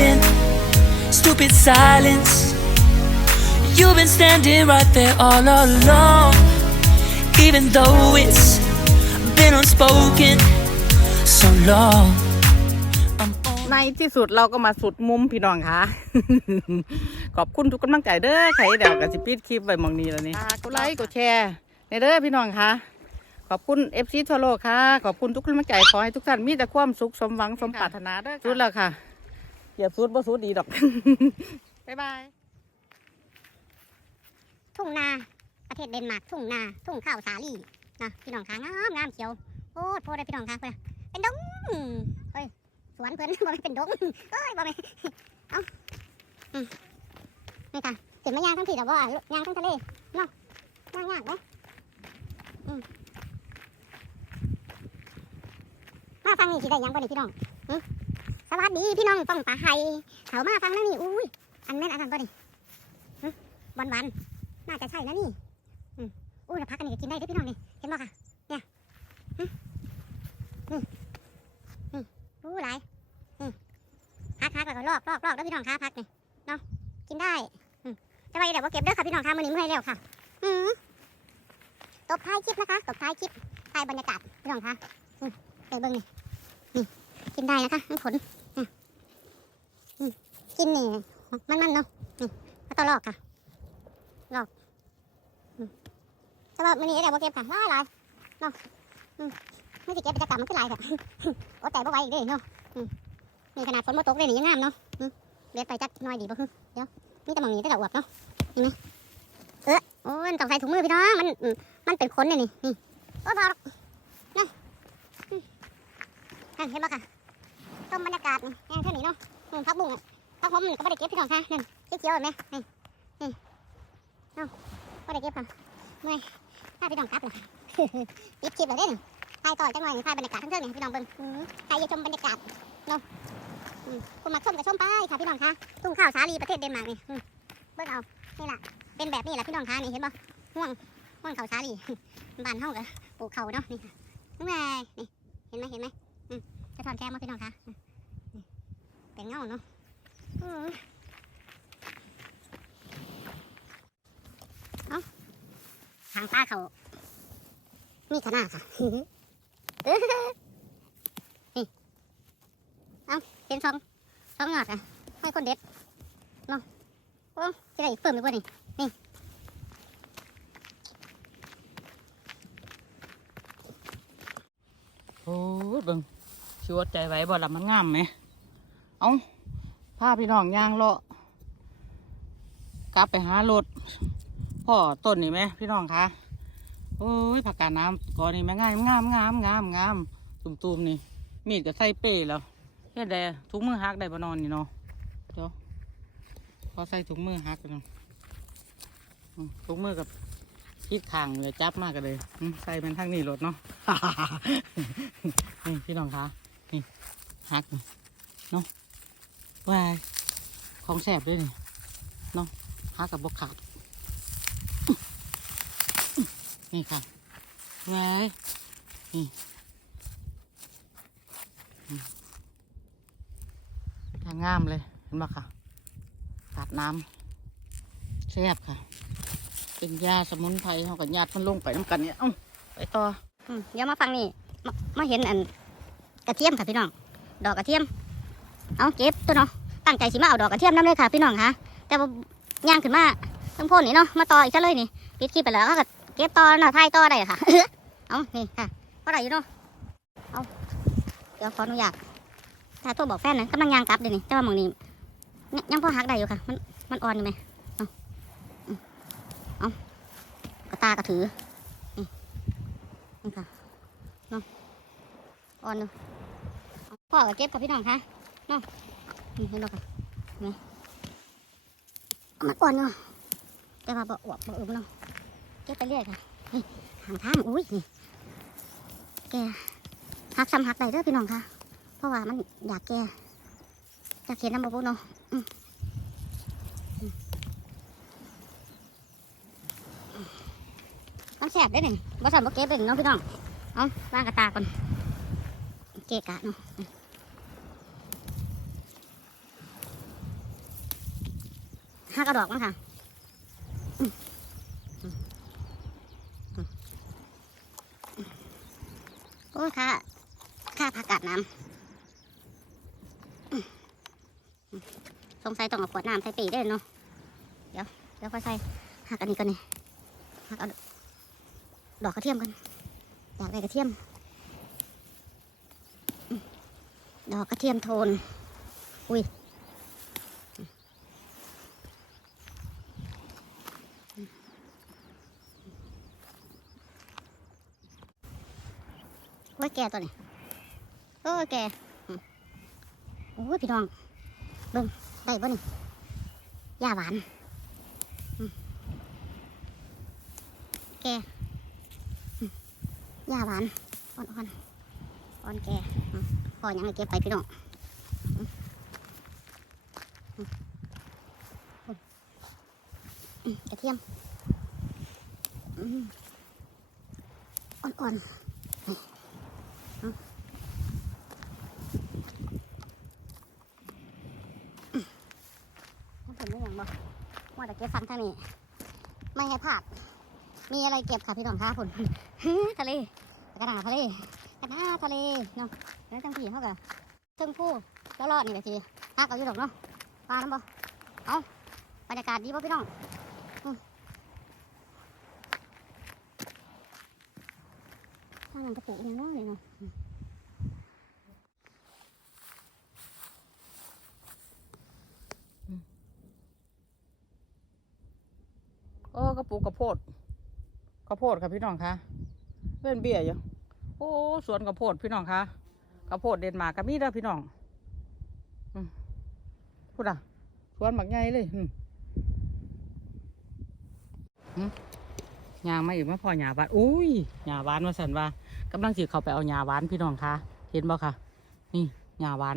been stupid silence. You've been standing right there all along, even though it's been unspoken so long. I'm on ในที่สุดเราก็มาสุดมุมพี่น้องค่ะขอบคุณทุกกำลังใจเด้อใครเดี๋ยวกับสิปิดคลิปไว้หมองนี้แล้วนี่กดไลค์กดแชร์ในเด้อพี่น้องค่ะขอบคุณเอฟซีทั่วโลกค่ะ ขอบคุณทุกกำลังใจขอให้ทุกท่านมีแต่ความสุขสมหวังสมปรารถนาเด้อสุดแล้วค่ะ อย่าสุดบ่สุดดีดอก บ๊ายบาย ทุ่งนา ประเทศเดนมาร์กทุ่งนา ทุ่งข้าวสาลี่นะพี่น้องคะงามงามเขียว โอ้โพได้พี่น้องคะเพื่อนเป็นดง เฮ้ย สวนเพื่อนบ่แม่นเป็นดงเอ้ยบ่แม่นเอ้าอืมนี่ค่ะเห็นมายางทั้งที่แต่ว่ายางทั้งทะเลเนาะยางยากไหมอืมมาฟังนี่สิได้หยังบ่นี่พี่น้องหึ สวัสดีพี่น้องป้องปลาไห้เขามาฟังนั่นนี่อุ้ยอันแม่นอันนั้นบ่นี่วันวันน่าจะใช่นะนี่อืมอู้แล้วพักกันนี่กินได้ด้วยพี่น้องนี่เห็นบ่ค่ะเนี่ยอืมอืมอืมอู้หลายอืมพักพักแล้วก็ลอกลอกลอกแล้วพี่น้องคะพักนี่เนาะกินได้จะไปเดี๋ยวว่าเก็บเด้อค่ะพี่น้องคะมื้อนี้เมื่อยแล้วค่ะตบท้ายคลิปนะคะตบท้ายคลิปท้ายบรรยากาศพี่น้องคะอืมไปเบิ่งนี่นี่กินได้นะคะผล กินนี่มันๆเนาะนี่แล้วก็ลอกค่ะแต่ว่ามื้อนี้เดี๋ยวบ่เก็บค่ะหลายหลายเนาะอืมไม่สิเก็บประจกรรมมันคือหลายค่ะอดใจบ่ไหวอีกเด้เนาะมนี่ขนาดฝนบ่ตกเลยนี่ยังงามเนาะเลียไปจักน่อยดีบ่เดี๋ยวมีแต่หมองนี้แต่ละอวบเนาะเห็นไหมเออโอ้ยต้องใส่ถุงมือพี่น้องมันมันเป็นขนเนี่ยนี่นี่โอ้พอแล้วนี่อืมนั่นเห็นบ่ค่ะต้มบรรยากาศนี่แห้งเท่นี้เนาะ อืมพักบุ้งอะพักผมนี่ก็บ่ได้เก็บพี่น้องค่ะหนั่นเขียวๆเห็นไหมนี่นี่เอ้าบ่ได้เก็บค่ะเมื่อยถ้าพี่น้องครับล่ะปิดคลิปเลยเด้นี่ถ่ายต่อจังหน่อยถ่ายบรรยากาศทั้งเทิงนี่พี่น้องเบิ่งใครอยากชมบรรยากาศเนาะคุณมาชมก็ชมไปค่ะพี่น้องค่ะทุ่งข้าวสาลีประเทศเดนมาร์กนี่เบิ่งเอานี่ล่ะเป็นแบบนี้แหละพี่น้องค่ะนี่เห็นบ่ห่วงห่วงข้าวสาลีบ้านเฮาก็ปลูกเขาเนาะนี่ค่ะนี่ไงนี่เห็นไหมเห็นไหมอืมจะถอนแก้มมาพี่น้องค่ะ เป็นเงาเนาะเอ้าทางป้าเขา มีขนาดค่ะนี่เอาเป็นสองสองหงอดอะให้คนเด็ดเนาะโอ้จะได้อีกเพิ่มอีกบ่นี่นี่โอ้ยเบิ่งชิวดใจไว้บ่ละมันงามไหม เอาพาพี่น้องย่างเลาะกลับไปหารถพ่อต้นนี่ไหมพี่น้องคะโอ้ยผักกาดน้ำก่อนนี่แม่ง่ามงามงามงามงามตุ่มๆนี่ มีดก็ใส่เป้แล้วเฮ็ดได้ถุงมือฮักได้บ่นอนนี่เนาะเดี๋ยวพอใส่ถุงมือฮักกันเนาะอืมถุงมือกับคิดข่างเลยจับมากกันเลยใส่เป็นทางนี้รถเนาะนี่พี่น้องคะนี่ฮักเนาะ วาของแสบด้วยนี่เนาะฮักกับบกขาด นี่ค่ะวายนี่ทางงามเลย เห็นไหมค่ะตัดน้ำแซ่บค่ะ เป็นยาสมุนไพรเขากับญาติมันลงไปน้ำกันเนี่ย เอ้า ไปต่ออืมเดี๋ยวมาฟังนี่มามาเห็นอันกระเทียมค่ะพี่น้อง ดอกกระเทียม เอาเก็บตัวเนาะ ตั้งใจสิมาเอาดอกกระเทียมน้ำเลยค่ะพี่น้องค่ะ แต่ว่าย่างขึ้นมาทั้งพ่นนี่เนาะมาต่ออีกซะเลยนี่ปิดคลิปไปแล้วก็เก็บต่อเนาะถ่ายต่อได้ค่ะเอานี่ค่ะก็ได้อยู่เนาะเอาเดี๋ยวขออนุญาตถ้าโทรบอกแฟนนะกำลังย่างกลับเดี๋ยวนี้แต่ว่าหมองนี้ยังยังพอหักได้อยู่ค่ะ มันมันอ่อนอยู่ไหมเอาเอากระตากระถือนี่ค่ะเนาะอ่อนอยู่พ่อก็เก็บกับพี่น้องค่ะเนาะ นี่เห็นบ่ค่ะเห็นไหมมันอ่อนอยู่แต่ว่าบ่อวบบ่อึมเนาะเก็บไปเรื่อยค่ะนี่หางทางอุ้ยนี่แกหักซ้ำหักได้เด้อพี่น้องค่ะ เพราะว่ามันอยากแกอยากเห็นน้ำบ่ปุ๊เนาะต้องแสบได้หนึ่งบ่สั่นบ่เก็บเองเนาะพี่น้องเอาวางกระตาก่อนเกะกะเนาะ หักเอาดอกมันค่ะโอ้ค่ะค่าผักกาดน้ำสงสัยต้องเอาขวดน้ำใส่ปีได้เนาะเดี๋ยวเดี๋ยวค่อยใส่หักอันนี้ก่อนนี่หักเอาดอกกระเทียมกันอยากได้กระเทียม ดอกกระเทียมโทน อุ้ย โอ้ยแกตัวนี้โอ้แกโอ้พี่น้องเบิ่งได้บ่นี่ยาหวานแกอืมยาหวานอ่อนๆอ่อนแกอืมพอยังไงเก็บไปพี่น้องกระเทียมอืมอ่อนๆ ผมเห็นได้ยังบ่ว่าแต่เก็บฟังทางนี้ไม่ให้พลาดมีอะไรเก็บค่ะพี่น้องคะผลทะเลกระดาษทะเลกระดาษทะเลเนาะแล้วจังผีเขากับเชิงผู้แล้วรอดนี่แหละทีฮักเอาอยู่ดอกเนาะปลาน้ำบ่เอาบรรยากาศดีบ่พี่น้องอืมทางนั้นกระปุกยังน้อยเลยเนาะ โอ้กระปูกระ โพดกระโพดค่ะพี่น้องคะเป็นเบี้ยอยู่โอ้สวนกระโพดพี่น้องคะกระโพดเดนมาร์กก็มีเด้อพี่น้องพูดอะสวนหมักใหญ่เลยอืมอืมยางมาอีกมาพอหยาหวานอุ้ยหยาหวานมาสันว่ากำลังสิเขาไปเอาหยาหวานพี่น้องคะเห็นบ่คะนี่หยาหวาน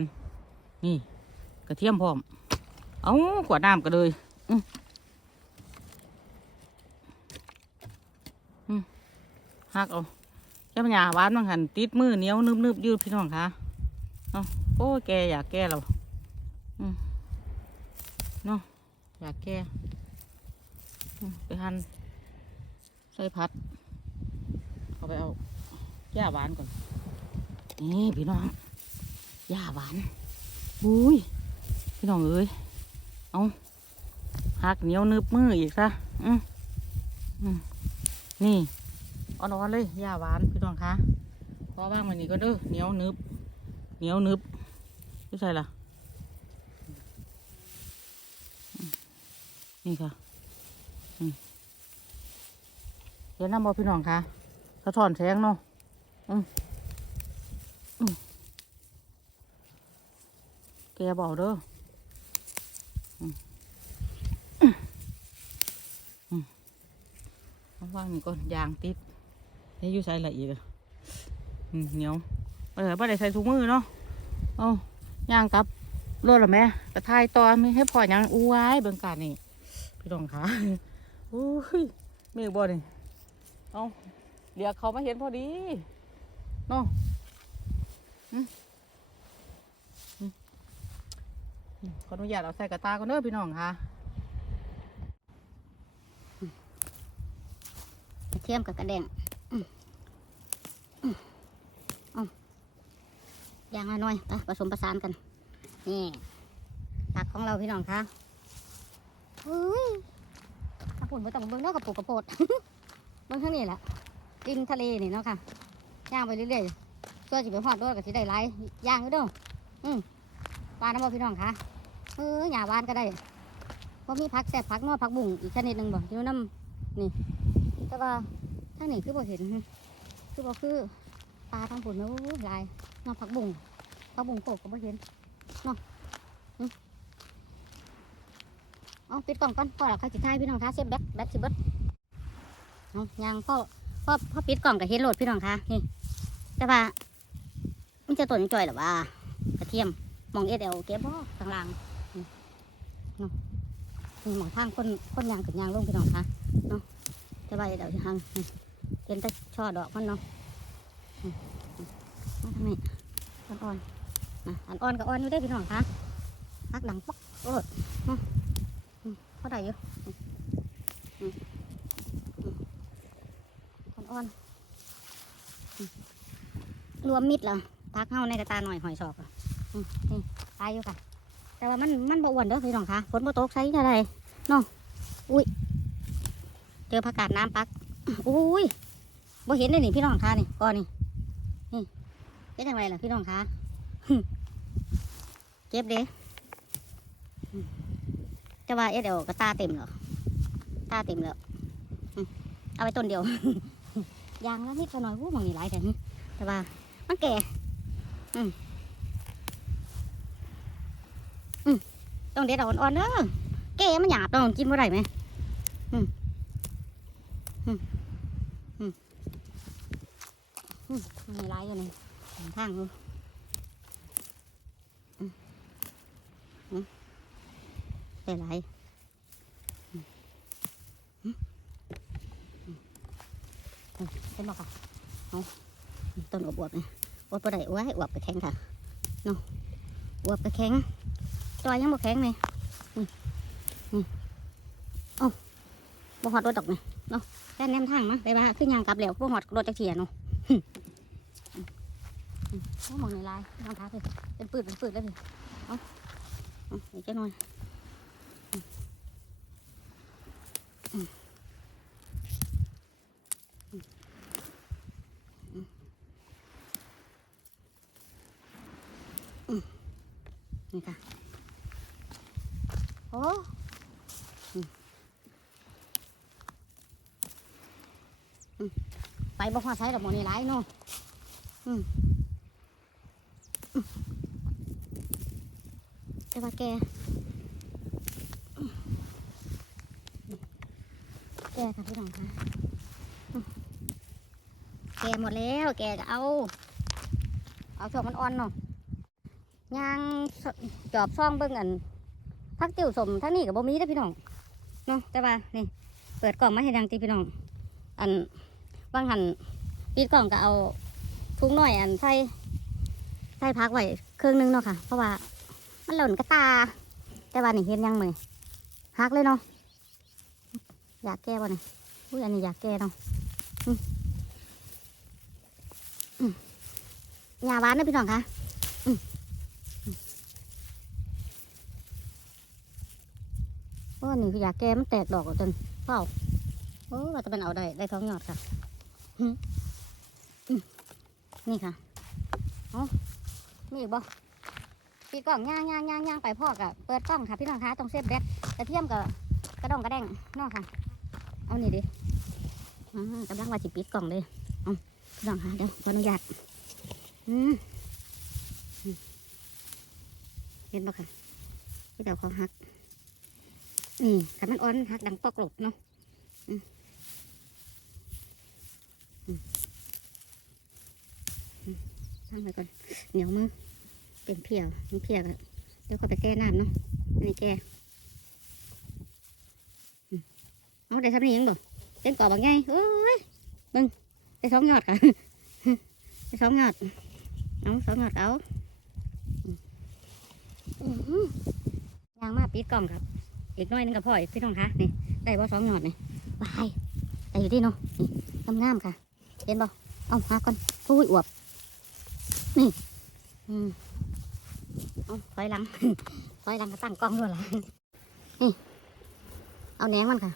นี่ กระเทียมพร้อม เอาขวดน้ำก็เลย หักเอาแค่ปัญญาหวานบางหันติดมือเหนียวนึบๆอยืดพี่น้องคะเนาะโอ้แกอยากแก้เราอืมเนาะอยากแก้ไปหั่นใส่พัดเอาไปเอาหญ้าหวานก่อนนี่พี่น้องหญ้าหวานอุ้ยพี่น้องเอ้ยเอาหักเหนียวนึบมืออีกซะอืมนี่ อ่อนๆเลยหญ้าหวานพี่น้องคะพอบ้างมันนี่ก็เด้อเหนียวนึบเหนียวนึบไม่ใช่ล่ะอืมนี่ค่ะอืมเห็นน้ำบอพี่น้องคะสะท้อนแสงเนาะแกบอกเด้อว่างนี่ก่อนยางติด นี่อยู่ใส่ละอีกอะเหนียวเออไม่ได้ใส่ถุงมือเนาะเอาย่างกับรถละแม่กระทายตอนมีให้พอยังอู้ไว้เบิ่งการนี่พี่น้องคะอุ้ยมีอีกบ่นี่เอาเดี๋ยวเขามาเห็นพอดีเนาะอืมอืมขออนุญาตเอาใส่กระตาก่อนเด้อพี่น้องค่ะเทียมกับกระเดง เอาอย่างละหน่อยไปผสมผสานกัน นี่ผักของเราพี่น้องคะเฮ้ยกระปุกไม่ต้องเบิ้งเนาะกระปุกกระโปดเบิ้งข้างนี้แหละริมทะเลนี่เนาะค่ะย่างไปเรื่อยๆช่วยสิไปหอดด้วยกับสิได้หลายย่างอยู่เด้ออืมปลาน้ำบ่พี่น้องคะเออหยาหวานก็ได้เพอมีผักแซ่บผักนอผักบุ้งอีกชนิดหนึ่งบ่อยู่น้ำนี่แต่ว่าางนี้คือบ่เห็น คือบ่คือปลาทางผุนนะอู้ลายนอผักบุ้งผักบุ้งโขกก็บ่เห็นนาะหึเอาปิดกล่องก่อนพ่อเราเขาจิทายพี่น้องคะเซฟแบตแบตสิเบิดเอายังพ่อพ่อพ่อปิดกล่องกับเฮดโหลดพี่น้องคะนี่แต่ว่ามันจะต้นจ่อยหรือว่ากระเทียมมองเอสเอลเก็บบ่ข้างล่างนี่เนาะมองทางคนคนยางขึ้นยางลงพี่น้องคะจะไปเดี๋ยวจะหังนี่ เป็นต่ช่อดอกมันเนาะอืมาทางนี้อ่อนๆนะอ่อนๆก็อ่อนอยู่ได้พี่น้องคะพักหลังปอกโอ้ยเนาะอืมเขาได้อยู่อืมอืมอืมอ่อนๆรวมมิดเหรอพักเฮาในกระตาหน่อยหอยชอบอะตายอยู่ค่ะ แต่ว่ามันมันบ่อ้วนเด้อพี่น้องคะฝนบ่ตกใช้อะไรเนาะอุ้ยเจอผักกาดน้ำปักอุ้ย บ่เห็นเลยนี่พี่น้องคะนี่ก้อนนี่นี่เป็นยังไงล่ะพี่น้องคะเก็บเด้จะว่าเอ๊ะเดี๋ยวก็ตาเต็มเหรอตาเต็มแล้วอืมเอาไปต้นเดียวยางแล้วนิดหน่อยวู้มองนี่หลายแต่นี่แต่ว่ามันแก่อืมอืมต้องเด็ดอ่อนๆเด้อแก่มันหยาบต้องกินบ่ได้ไหมอืมอืมอืมอื มมันมีหลายอยู่นี่ทางอยู่ได้หลายอืมอืมอืมอืมเป็นบอกค่ะเอาต้นอวบเนี่ยอวบปได้อวบให้อวบไปแข็งค่ะเนาะอวบไปแข็งตัวยังบ่แข็งเลยนี่นี่เอ้บ่หอดรถดอกเนี่ยเนาะแค่แนมทางมั้งไปมาขึ้นยางกลับแล้วบ่หอดรถจักเทียเนาะหึอืมอื มโอ้มองในลายรองเท้าเลยเป็นปืดเป็นปืดเลยพี่เอาเอาอีกแค่หน่อยนี่ค่ะ โอ้อืมอืมไปบ่พอใช้ดอกมอนี่หลายเนาะอือืม แต่ว่าแก แกค่ะพี่น้องคะแกหมดแล้ว แกก็เอา เอาช่วงมันอ่อนเนาะยางจอบซ่องเบิ่งอันพักติวสมทั้งนี้กับบ่มีเด้พี่น้องเนาะแต่ว่านี่ เปิดกล่องมาให้ดังตีพี่น้อง อันบางหันปิดกล่องก็เอาทุงหน่อยอันใส่ ส่พักไว้เครื่องนึงเนาะค่ะ เพราะว่ามันหล่นกระตา แต่ว่านี่เห็นยังมือฮักเลยเนาะอยากแก้บ่เนี่ยอุ้ยอันนี้อยากแก้เนาะอืมอืมยาหวานนะพี่น้องคะเพราะว่านี่คืออยากแก้มันแตกดอกจนเปล่าโอ้ว่าจะเป็นเอาได้ได้ท้องหยอดค่ะนี่ค่ะ เอา มีอีกบ่ปีกล่องย่างย่างย่างย่างไปพ่อกะเปิดกล้องค่ะพี่น้องคะต้องเซฟแบตกระเทียมกับกระดองกระแดงนอกค่ะ เอานี่ดิอ่ากำลังว่าจิปิดกล่องเลยเอาพี่น้องคะเดี๋ยวขออนุญาตอืมเห็นบ่ค่ะพี่เจ้าของฮัก นี่ขันมันอ่อนหักดังปอกหลบเนาะอืม ตั้งไปก่อนเหนียวมือเป็นเพียวมันเพียวเดี๋ยวก็ไปแก้น้ำเนาะอันนี้แก้อืมเอาได้ทำนี่ยังบ่เป็นกรอบบางไงโอ้ยเบิ่งได้สองยอดค่ะได้สองยอดเอาสองยอดเอาอืมอื้อหือยางมาปิดกล่องครับ อีกน้อยนึงกับพ่ออีกพี่น้องคะนี่ได้บ่สองยอดนี่วายได้อยู่ที่เนาะนี่งามๆค่ะเห็นบ่เอาหาก่อนอุ้ยอวบ นี่อืมเอาถอยหลัง ถอยหลังก็ตั้งกล้องด้วยล่ะนี่ เอาแหนงมันค่ะ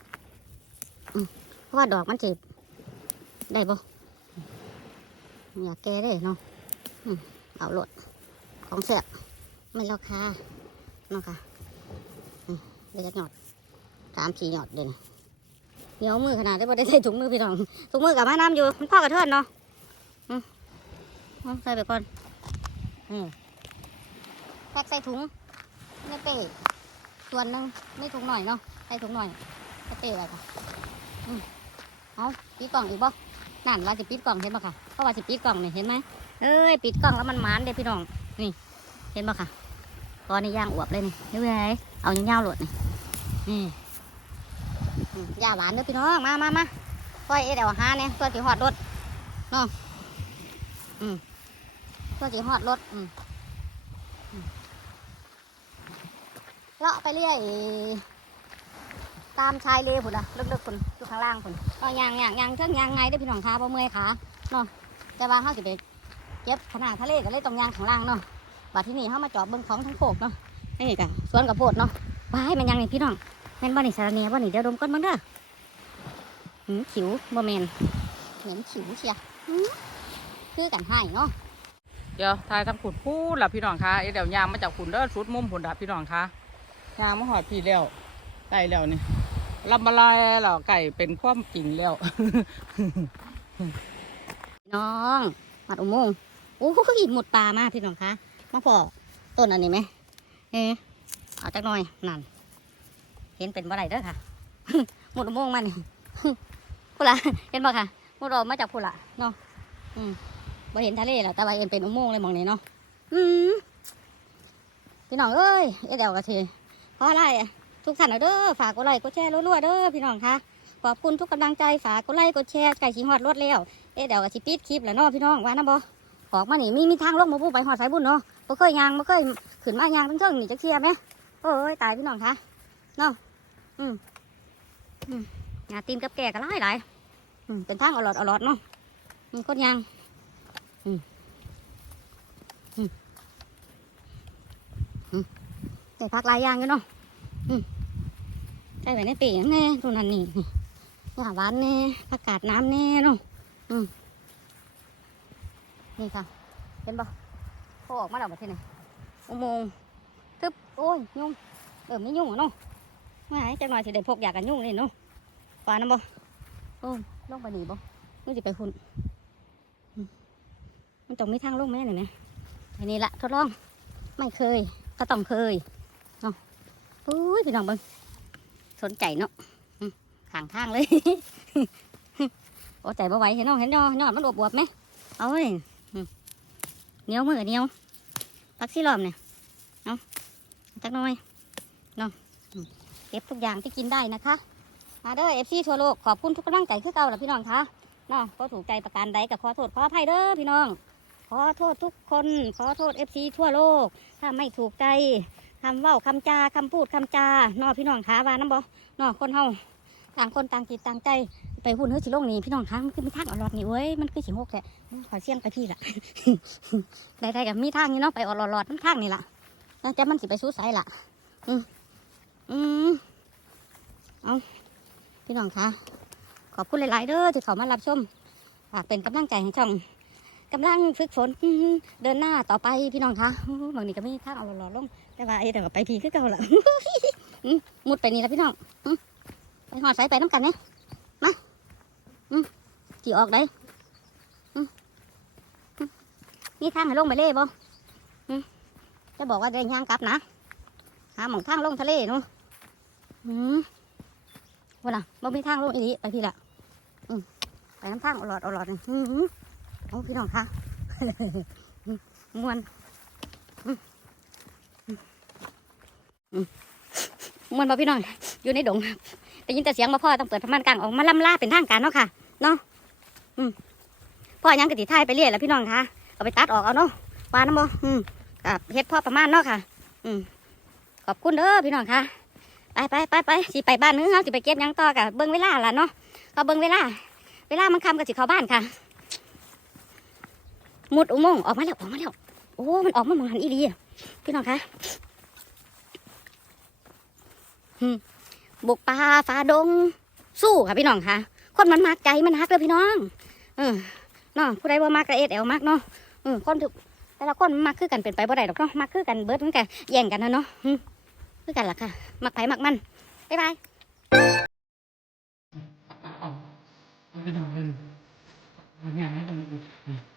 อืมเพราะว่าดอกมันจีบได้บ่อยากแก้ได้เนาะอืมเอาโหลดของเสียไม่ราคาเนาะค่ะได้จักหยอดสามสี่หยอดเด่นเหนียวมือขนาดได้บ่ได้ใส่ถุงมือพี่น้องถุงมือกับมาน้ำอยู่มันพ่อกระเทือนเนาะอืมเอา ใส่ไปก่อนอืมแพ็กใส่ถุงในเป้ส่วนหนึ่งไม่ถุงหน่อยเนาะใส่ถุงหน่อยในเป้ไว้ค่ะอืมเอาปิดกล่องอีกบ่นั่นว่าสิปิดกล่องเห็นบ่ค่ะเพราะว่าสิปิดกล่องนี่เห็นไหมเอ้ยปิดกล่องแล้วมันหมานเด้พี่น้องนี่ เห็นบ่ค่ะตอนนี้ย่างอวบเลยนี่เฮ้ยเอาเงาวๆโหลดนี่นี่อืมยาหวานเด้อพี่น้องมามามาค่อยเอ็ดเอาหาเนี่ยตัวจีหอดรถเนาะอืม ตัวจีหอดรถอืมเลาะไปเรื่อยตามชายเลพุ่นละลึกๆพุ่นอยู่ข้างล่างพุ่นก็ยางยางยางเทิงยางไงได้พี่น้องขาบ่เมื่อยขาเนาะแต่ว่าเฮาสิไปเก็บขนาดทะเลก็เลยต้องยางข้างล่างเนาะบัดที่นี่เฮามาจอดเบิ่งของทั้งโคกเนาะนี่ก็สวนกับโพดเนาะว้ายม่นยังนี่พี่น้องแม่นบ่นี่สารเนียบ่นี่เดี๋ยวดมก่อนเบิ่งเด้อหืมขิวบ่แมนเหม็นขิวเชียหืมคือกันให้เนาะ เดี๋ยวทายทางขุดพูดล่ะพี่น้องคะเอ๊ะเดี๋ยวยางมาจากขุนเด้อสุดมุมผุนดับพี่น้องคะยางมาหอดพี่แล้วไก่แล้วนี่ลำบลายแล้วไก่เป็นความจริงแล้ว น้องมัดอุโมงค์โอ้ยหมดปลามากพี่น้องคะมาพอต้นอันนี้ไหมเอ๊ะเอาจักหน่อยนั่นเห็นเป็นบ่ไรเด้อค่ะหมดอุโมงค์มันพูละเห็นบ่ค่ะหมดออกมาจากพูละเนาะอืม บ่เห็นทะเลแล้วแต่ว่าเอ็นเป็นอุโมงค์เลยมองนี้เนาะอืมพี่น้องเอ้ยเอ็ดเดวกะทีเพราะอะไรทุกท่านเด้อฝากกดไลค์กดแชร์รัวๆเด้อพี่น้องคะขอบคุณทุกกำลังใจฝากกดไลค์กดแชร์ไก่ชิงฮอดรถแล้วเอ๊ะเดี๋ยวก็สิปิดคลิปแหล้วเนาะพี่น้องว่านะบ่ออกมานี่มีมีทางลงมาผู้ไปหอดสายบุญเนาะบ่เคยยางบ่เคยขึ้นมายางทั้งเทิงนี่จะเคลียร์ไหมโอ้ยตายพี่น้องคะเนาะอืมอืมงาตีนกับแก่ก็หลายหลายอืมเป็นทางอลอดอลอดเนาะมีคนยาง อืมอืมอืมได้พักหลายอย่างอยู่เนาะอืมใส่ไว้ในปีกแน่ตัวนั้นนี่นี่หวานแน่ผักกาดน้ำแน่เนาะนี่ค่ะ เห็นปะโผล่ออกมาแล้วประเทศไหนอุโมงค์ตึ๊บโอ้ยยุ่งเออไม่ยุ่งเหรอเนาะไม่จังหน่อยสิได้พกอยากกันยุ่งเลยเนาะปลาน้ำบ่โอ้ลงไปดีบ่นี่สิไปหุ่น มันต้องมีทางลงไหมหน่อยไหมอันนี้ละทดลองไม่เคย ก็ต้องเคยเนาะอุ้ยพี่น้องเบิ้งสนใจเนาะขางทางเลยโอ้ใจบ่ไหวเห็นเนาะเห็นนาะเนาะมันอวบไหมเอาเว้ยเนี้ยวมือเนี้ยวปักซี่ลอมเนี่ยเอาจักน่อยเนาะอืมเก็บทุกอย่างที่กินได้นะคะมาเด้อเอฟซีทั่วโลกขอบคุณทุกกำลังใจคือเก่าแล้วพี่น้องคะเนาะก็ถูกใจประการใดก็ขอโทษขออภัยเด้อพี่น้อง ขอโทษทุกคน ขอโทษเอฟซีทั่วโลก ถ้าไม่ถูกใจคำเว้าคำจาคำพูดคำจานาะพี่น้องขาว่าน้ำบ่นาะคนเฮาต่างคนต่างจิตต่างใจไปหุ่นเฮ้ยสิลงนี่พี่น้องคะมันคือมีทางออดนี่เว้ยมันคือสิหกแท้ขอเสี่ยงไปพี่ละได้ๆกับมีทางนี่เนาะไปออดหลอดๆมันทางนี่ล่ะแล้วจะมันสิไปสู้สายล่ะอืมอืมเอาพี่น้องคะขอบคุณหลาย ๆ เด้อที่เขามารับชมฝากเป็นกำลังใจให้ช่อง กำลังฝึกฝนเดินหน้าต่อไปพี่น้องคะบางนี่ก็ไม่มีทางเอาหลอดๆลงแต่ว่าไอ้แต่ก็ไปพีคือเก่าละมุดไปนี่และพี่น้องไปหอดสายไปน้ำกันเนี่ยมาจีออกได้นี่ทางให้ลงไปเล่บ่อืมจะบอกว่าได้ย่างกลับนะหาหมองทางลงทะเลนาะอืมว่าล่ะบ่มีทางลงอีนี้ไปพี่ละไปน้ำทางอลอดอลอดนี่ อืมเอาพี่น้องคะมวนมอืมอืมมวนบ่พี่น้อง อยู่ในดงได้ยินแต่เสียงมาพ่อต้องเปิดพม่านกลางออกมาล่ำล่าเป็นทางการเนาะค่ะ เนาะพ่อยังกะติท้ายไปเรื่อยแล้วพี่น้องคะเอาไปตัดออกเอาเนาะปลาน้ำบ่อืมกับเฮ็ดพ่อประมาณเนาะค่ะ อืมขอบคุณเด้อพี่น้องค่ะ ไปไปไปไปสิไปบ้านนึงเฮาสิไปเก็บยังต่อกับเบิ่งเวลาล่ะเนาะก็เบิ่งเวลา เวลามันคำก็สิเข้าบ้านค่ะ หมดอุโมงค์ออกมาแล้วออกมาแล้วโอ้ มันออกมาเหมือนหันอีดีอะพี่น้องคะอืมบุกป่าฝ่าดง สู้ค่ะพี่น้องค่ะคนมันมากใจมันฮักเลยพี่น้อง เออเนาะผู้ใดว่ามากกระเอ็ดแอวมากเนาะเออคนทุกแต่ละคนมักคือกันเป็นไปบ่ได้ดอกเนาะมักคือกันเบิดมันกันแย่งกันนะเนาะอืมคือกันล่ะค่ะมักไผ่มักมันบ๊ายบายชิมเ